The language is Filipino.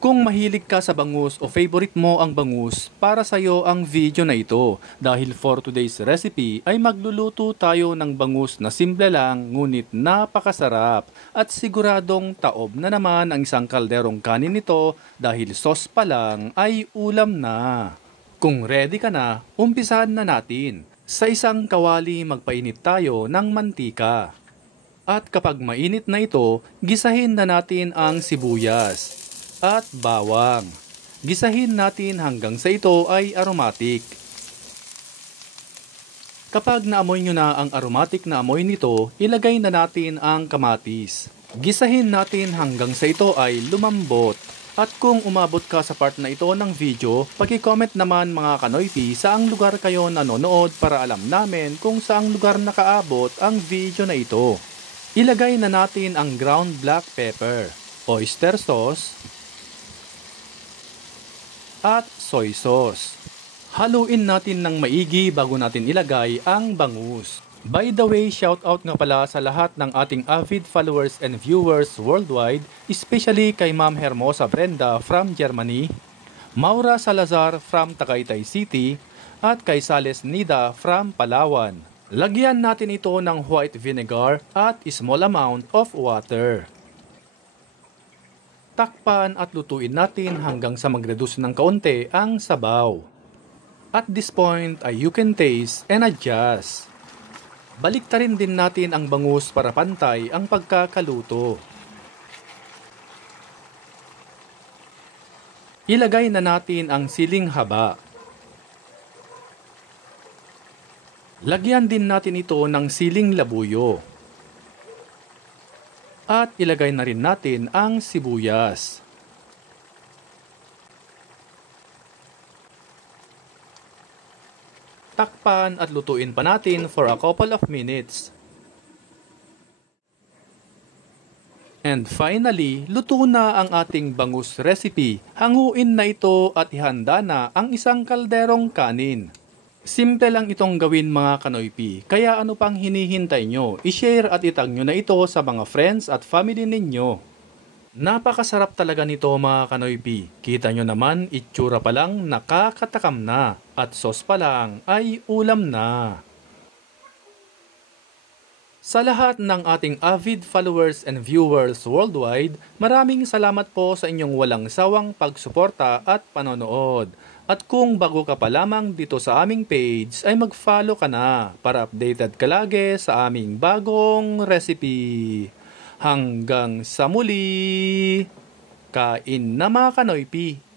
Kung mahilig ka sa bangus o favorite mo ang bangus, para sa'yo ang video na ito. Dahil for today's recipe ay magluluto tayo ng bangus na simple lang ngunit napakasarap. At siguradong taob na naman ang isang kalderong kanin nito dahil sauce pa lang ay ulam na. Kung ready ka na, umpisahan na natin. Sa isang kawali magpainit tayo ng mantika. At kapag mainit na ito, gisahin na natin ang sibuyas at bawang. Gisahin natin hanggang sa ito ay aromatic. Kapag naamoy nyo na ang aromatic na amoy nito, ilagay na natin ang kamatis. Gisahin natin hanggang sa ito ay lumambot. At kung umabot ka sa part na ito ng video, paki-comment naman mga kanoypi saang lugar kayo nanonood para alam namin kung saang lugar nakaabot ang video na ito. Ilagay na natin ang ground black pepper, oyster sauce, at soy sauce. Haluin natin ng maigi bago natin ilagay ang bangus. By the way, shout out nga pala sa lahat ng ating avid followers and viewers worldwide, especially kay Ma'am Hermosa Brenda from Germany, Maura Salazar from Tagaytay City, at kay Sales Nida from Palawan. Lagyan natin ito ng white vinegar at small amount of water. Takpan at lutuin natin hanggang sa mag-reduce ng kaunti ang sabaw. At this point ay you can taste and adjust. Baliktarin din natin ang bangus para pantay ang pagkakaluto. Ilagay na natin ang siling haba. Lagyan din natin ito ng siling labuyo. At ilagay na rin natin ang sibuyas. Takpan at lutuin pa natin for a couple of minutes. And finally, luto na ang ating bangus recipe. Hanguin na ito at ihanda na ang isang kalderong kanin. Simple lang itong gawin mga kanoypi, kaya ano pang hinihintay nyo? I-share at itag nyo na ito sa mga friends at family ninyo. Napakasarap talaga nito mga kanoypi. Kita nyo naman, itsura pa lang nakakatakam na at sauce pa lang ay ulam na. Sa lahat ng ating avid followers and viewers worldwide, maraming salamat po sa inyong walang sawang pagsuporta at panonood. At kung bago ka pa lamang dito sa aming page ay mag-follow ka na para updated ka lagi sa aming bagong recipe. Hanggang sa muli, kain na mga kanoypi!